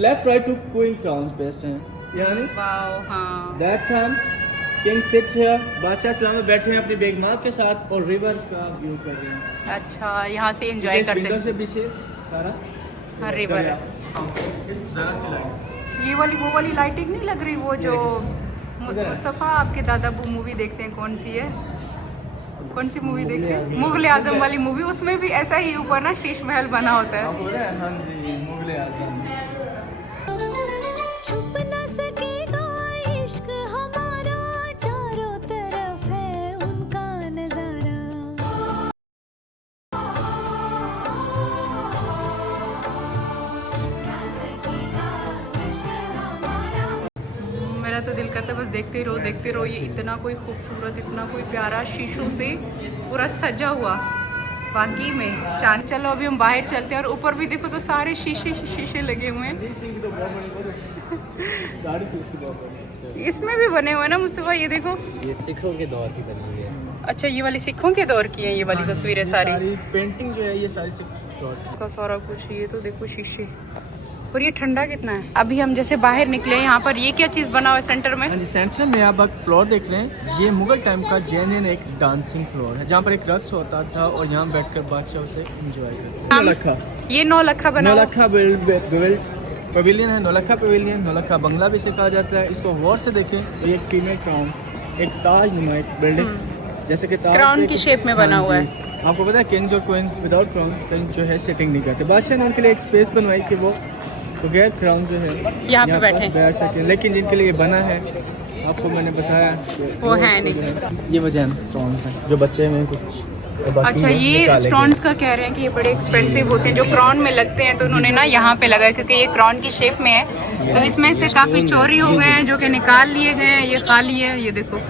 left right to queen crown paste है यानी हाँ that time king sit here बादशाह सलाम में बैठे हैं अपनी बेगमात के साथ और रिवर का व्यू कर रहे हैं। अच्छा यहाँ से एंजॉय करते विंडो हैं। से पीछे सारा रिवर है। इस जरा सी लाइट ये वाली वो वाली लाइटिंग नहीं लग रही वो जो मुस्तफ़ा आपके दादा बू मूवी देखते हैं कौन सी है कौन सी मूवी देखते हैं मुगल आजम वाली मूवी उसमें भी ऐसा ही ऊपर ना शीश महल बना होता है। हाँ जी मुगल आजम छुप न सकेगा इश्क हमारा चारों तरफ है उनका नजारा। मेरा तो दिल करता है बस देखते रहो ये इतना कोई खूबसूरत इतना कोई प्यारा शीशों से पूरा सजा हुआ बाकी में चांद। चलो अभी हम बाहर चलते हैं और ऊपर भी देखो तो सारे शीशे लगे हुए हैं। इसमें भी बने हुए हैं ना मुस्तफ़ा ये देखो ये सिखों के दौर की बनी हुई है। अच्छा ये वाली सिखों के दौर की है ये वाली तस्वीरें सारी पेंटिंग जो है ये सारी सिख दौर की का सारा कुछ। ये तो देखो शीशे और ये ठंडा कितना है। अभी हम जैसे बाहर निकले यहाँ पर ये क्या चीज़ बना हुआ है सेंटर में। हाँ जी सेंटर में आप एक फ्लोर देख रहे हैं ये मुगल टाइम का जेन्युइन एक डांसिंग फ्लोर है जहाँ पर एक रक्स होता था और यहाँ बैठकर बादशाह उसे एंजॉय करते। नौलखा ये नौलखा बना हुआ। नौलखा पवेलियन है नौलखा पवेलियन नौलखा बंगला भी इसे कहा जाता है। इसको गौर से देखें ये एक फीमेल क्राउन एक ताज नुमा एक बिल्डिंग जैसे कि क्राउन की शेप में बना हुआ है। आपको पता है किंग्स और क्वीन विदाउट क्राउन किंग जो है सिटिंग नहीं करते। बादशाह ने उनके लिए एक स्पेस बनवाई कि वो बगैर क्राउन जो है यहाँ पे बैठे बैठ सकें लेकिन जिनके लिए ये बना है आपको मैंने बताया वो है नहीं। ये वजह स्टोन्स हैं जो बच्चे में कुछ अच्छा ये स्टोन्स का कह रहे हैं कि ये बड़े एक्सपेंसिव होते हैं जो क्राउन में लगते हैं तो उन्होंने ना यहाँ पे लगाया क्योंकि ये क्राउन की शेप में है तो इसमें से काफी चोरी हो गए हैं जो कि निकाल लिए गए हैं। ये खाली है ये देखो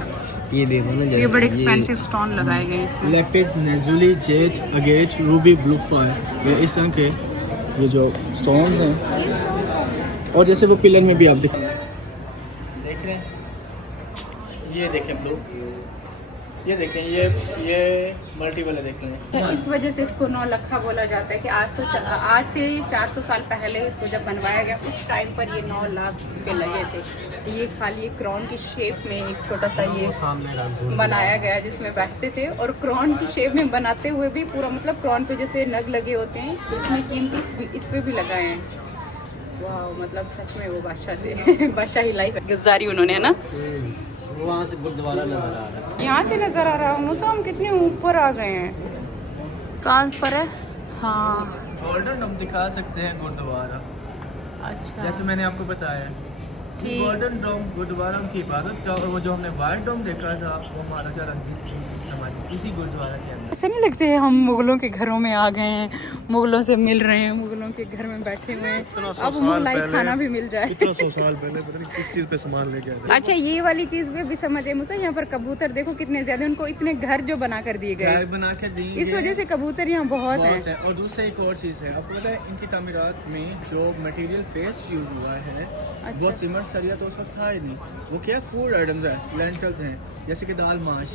ये देखो ना ये बड़े एक्सपेंसिव स्टोन लगाए गए हैं इसमें। Lapis lazuli jade agate ruby blue fire ये इस तरह के ये जो स्टोन्स हैं और जैसे वो पिलर में भी आप देख रहे हैं ये देखें ब्लू ये देखें ये मल्टी वाले देख रहे हैं। तो इस वजह से इसको नौलखा बोला जाता है कि आज से 400 साल पहले इसको जब बनवाया गया उस टाइम पर ये 9 लाख पे लगे थे। ये खाली एक क्राउन की शेप में एक छोटा सा ये बनाया गया जिसमें बैठते थे और क्राउन की शेप में बनाते हुए भी पूरा मतलब क्राउन पे जैसे नग लगे होते हैं तो इतनी कीमती इस पे भी लगाए हैं। वाह मतलब सच में वो बादशाह थे बादशाही लाइफ गुजारी उन्होंने है ना। वहाँ से गुरुद्वारा नजर आ रहा है। यहाँ से नजर आ रहा है। मुसा हम कितने ऊपर आ गए हैं। कहाँ पर है? हाँ गोल्डन हम दिखा सकते हैं गुरुद्वारा, अच्छा जैसे मैंने आपको बताया। ठीक। गोल्डन डोम गुरुद्वारा की इबादत का, और वो जो हमने वाइट डोम देखा था वो महाराजा रणजीत सिंह की समाधि इसी गुरुद्वारा के अंदर। ऐसा नहीं लगते है हम मुगलों के घरों में आ गए हैं, मुगलों से मिल रहे हैं, मुगलों के घर में बैठे हुए हैं। अब मुगलाई खाना भी मिल जाए। इतना 100 साल पहले पता नहीं किस चीज पे सामान लेके आए थे। अच्छा ये वाली चीज भी समझे मुझे, यहाँ पर कबूतर देखो कितने ज्यादा, उनको इतने घर जो बना कर दिए घर गए, बना के दी इस वजह से कबूतर यहाँ बहुत बहुत हैं। है। और दूसरा एक और चीज़ है, आपको पता है इनकी तामीरात में जो मटेरियल पेस्ट यूज हुआ है वो सीमेंट सरिया तो उस वक्त था ही नहीं। वो क्या फूड आइटम्स है, लेंटल्स हैं, जैसे कि दाल माश,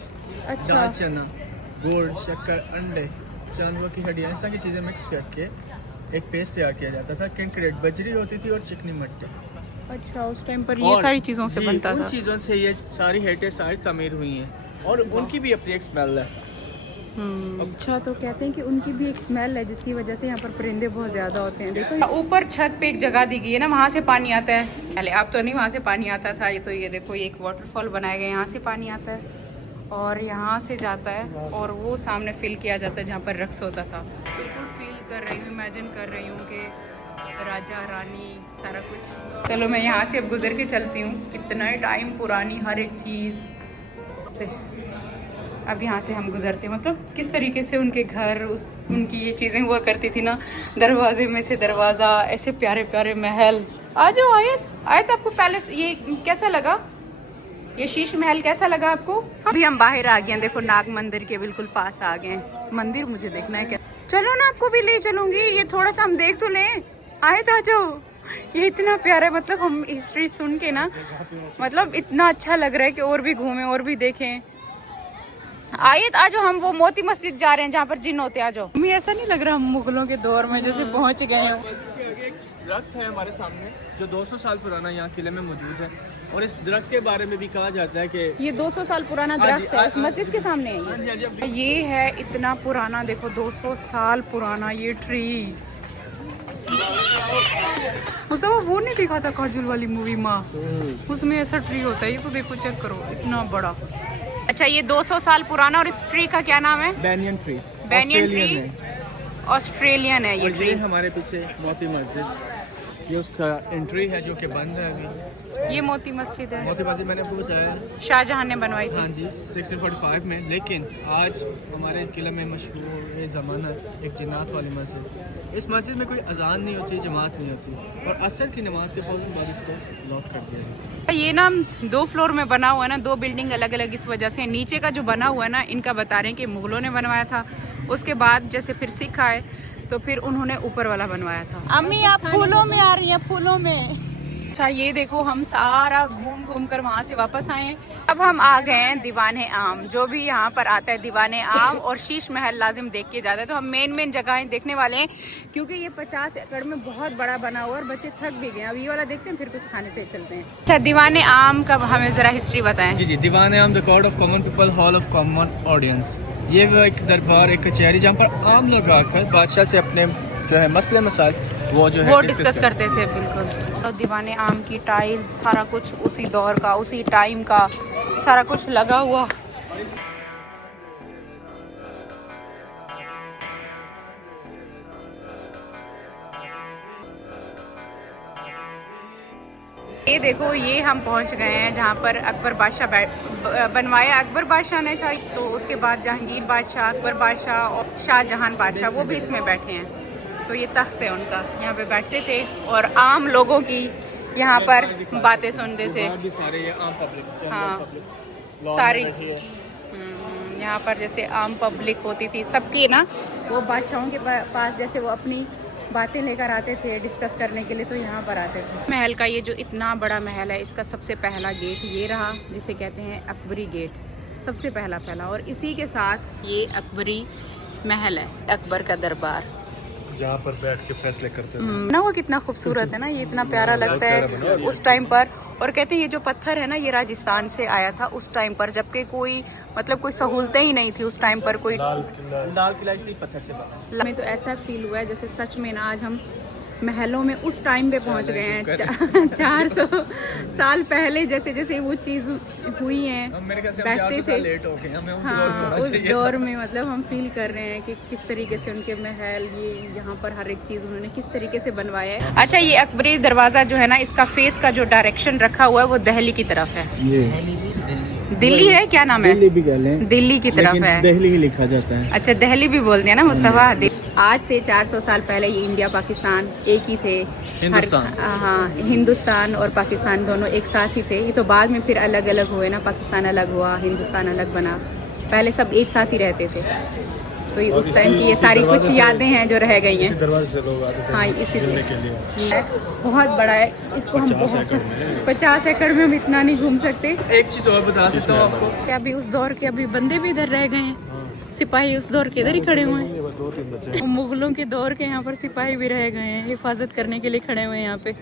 अच्छा दाल चना, गुड़, शक्कर, अंडे, जानवर की हड्डियाँ, इस तरह की चीज़ें मिक्स करके एक पेस्ट तैयार किया जाता था। कंक्रीट बजरी होती थी और चिकनी मिट्टी। अच्छा उस टाइम पर ये सारी चीजों से बनता उन था। चीज़ों से ये सारी हेटें सारी तमीर हुई हैं और उनकी भी अपनी एक स्मेल है। अच्छा तो कहते हैं कि उनकी भी एक स्मेल है जिसकी वजह से यहाँ पर परिंदे बहुत ज्यादा होते हैं। देखो ऊपर छत पे एक जगह दी गई है ना, वहाँ से पानी आता है। पहले अब तो नहीं, वहाँ से पानी आता था। ये तो ये देखो ये एक वाटरफॉल बनाया गया, यहाँ से पानी आता है और यहाँ से जाता है और वो सामने फिल किया जाता है जहाँ पर रक्स होता था। बिल्कुल फील कर रही हूँ, इमेजिन कर रही हूँ कि राजा रानी सारा कुछ। चलो मैं यहाँ से अब गुजर के चलती हूँ। कितना ही टाइम पुरानी हर एक चीज़। अब यहाँ से हम गुजरते हैं, मतलब किस तरीके से उनके घर उनकी ये चीज़ें हुआ करती थी ना, दरवाजे में से दरवाज़ा, ऐसे प्यारे प्यारे महल। आ जाओ आयत आपको पैलेस ये कैसा लगा, ये शीश महल कैसा लगा आपको? अभी हम बाहर आ गए हैं, देखो नाग मंदिर के बिल्कुल पास आ गए हैं। मंदिर मुझे देखना है क्या, चलो ना आपको भी ले चलूंगी, ये थोड़ा सा हम देख तो लें। आयत आ जाओ, ये इतना प्यारा है, मतलब हम हिस्ट्री सुन के ना मतलब इतना अच्छा लग रहा है कि और भी घूमें और भी देखें। आयत आ जाओ, हम वो मोती मस्जिद जा रहे हैं जहाँ पर जिन होते, आ जाओ। हमें ऐसा नहीं लग रहा हम मुगलों के दौर में जैसे पहुँच गए हैं। एक दरख्त है हमारे सामने जो 200 साल पुराना यहाँ किले में मौजूद है, और इस दरख्त के बारे में भी कहा जाता है कि ये 200 साल पुराना दरख्त है, उस मस्जिद के सामने है ये है इतना पुराना, देखो 200 साल पुराना ये ट्री। मुझे वो नहीं दिखा था काजुल वाली मूवी माँ, उसमें ऐसा ट्री होता है। ये तो देखो चेक करो इतना बड़ा। अच्छा ये 200 साल पुराना, और इस ट्री का क्या नाम है? Banyan tree. Banyan tree Australian है ये और ट्री। ये हमारे पीछे मोती मस्जिद, ये उसका एंट्री है जो कि बंद है अभी। ये मोती मस्जिद है, मोती मस्जिद मैंने आपको बताया शाहजहां ने बनवाई थी। हाँ जी 1645 में, लेकिन आज हमारे किले में मशहूर ये ज़माना एक जिन्नात वाली मस्जिद। इस मस्जिद में कोई अजान नहीं होती, जमात नहीं होती, और असर की नमाज के फौरन बाद इसको लॉक कर दिया जाता है। ये ना 2 फ्लोर में बना हुआ है ना, 2 बिल्डिंग अलग अलग इस वजह से। नीचे का जो बना हुआ है ना, इनका बता रहे हैं कि मुगलों ने बनवाया था, उसके बाद जैसे फिर सिख आए तो फिर उन्होंने ऊपर वाला बनवाया था। अम्मी आप फूलों में आ रही हैं, फूलों में। अच्छा ये देखो हम सारा घूम घूम कर वहाँ से वापस आए हैं। अब हम आ गए हैं दीवाने आम। जो भी यहाँ पर आता है दीवाने आम और शीश महल लाजिम देख के जाता है। तो हम मेन जगहें देखने वाले हैं, क्योंकि ये 50 एकड़ में बहुत बड़ा बना हुआ और बच्चे थक भी गए। अब ये वाला देखते हैं फिर कुछ खाने पे चलते हैं। अच्छा दीवाने आम का हमें जरा हिस्ट्री बताएं। जी दीवान आम the court of common people, hall of common audience. ये वो एक दरबार, एक कचहरी जहाँ पर आम लोग आकर बादशाह से अपने जो है मसले मसाइल वो जो है डिस्कस करते थे। बिल्कुल। और दीवाने आम की टाइल्स, सारा कुछ उसी दौर का, उसी टाइम का सारा कुछ लगा हुआ। ये देखो ये हम पहुंच गए हैं जहाँ पर अकबर बादशाह बनवाया। अकबर बादशाह ने था, तो उसके बाद जहांगीर बादशाह, अकबर बादशाह और शाहजहां बादशाह वो भी इसमें बैठे हैं। तो ये तख्त है उनका, यहाँ पे बैठते थे और आम लोगों की यहाँ पर बातें सुनते थे। सारे ये आम पब्लिक, हाँ सारी यहाँ पर जैसे आम पब्लिक होती थी सबकी ना, वो बादशाहों के पास जैसे वो अपनी बातें लेकर आते थे डिस्कस करने के लिए, तो यहाँ पर आते थे। महल का ये जो इतना बड़ा महल है, इसका सबसे पहला गेट ये रहा, जिसे कहते हैं अकबरी गेट, सबसे पहला। और इसी के साथ ये अकबरी महल है, अकबर का दरबार, जहाँ पर बैठ के फैसले करते थे ना। वो कितना खूबसूरत है ना, ये इतना प्यारा लगता है उस टाइम पर। और कहते हैं ये जो पत्थर है ना, ये राजस्थान से आया था उस टाइम पर, जबकि कोई मतलब कोई सहूलतें ही नहीं थी उस टाइम पर। कोई लाल किला इसी पत्थर से बना। हमें तो ऐसा फील हुआ है जैसे सच में ना आज हम महलों में उस टाइम पे पहुंच गए हैं। 400 साल पहले जैसे जैसे वो चीज़ हुई हैं, बैठते थे। हाँ, उस दौर में मतलब हम फील कर रहे हैं कि किस तरीके से उनके महल, ये यहाँ पर हर एक चीज़ उन्होंने किस तरीके से बनवाया है। अच्छा, ये अकबरी दरवाज़ा जो है ना, इसका फेस का जो डायरेक्शन रखा हुआ है वो दिल्ली की तरफ है। दिल्ली है, क्या नाम है? दिल्ली भी कह लें, दिल्ली की तरफ लेकिन है। दिल्ली ही लिखा जाता है। अच्छा, दिल्ली भी बोलते हैं ना मुस्तफा। आज से 400 साल पहले ये इंडिया पाकिस्तान एक ही थे। हिंदुस्तान। हाँ, हिंदुस्तान और पाकिस्तान दोनों एक साथ ही थे। ये तो बाद में फिर अलग अलग हुए ना, पाकिस्तान अलग हुआ, हिंदुस्तान अलग बना। पहले सब एक साथ ही रहते थे। तो ये उस टाइम की ये सारी कुछ यादें हैं जो रह गई हैं। दरवाजे से लोग आते थे हाँ, इसीलिए के लिए। बहुत बड़ा है। इसको हम 50 एकड़ में हम इतना नहीं घूम सकते। एक चीज और बता सकता हूँ आपको, क्या अभी उस दौर के अभी बंदे भी इधर रह गए हैं। सिपाही उस दौर के इधर ही खड़े हुए हैं। मुगलों के दौर के यहाँ पर सिपाही भी रह गए हैं, हिफाजत करने के लिए खड़े हुए हैं यहाँ पे।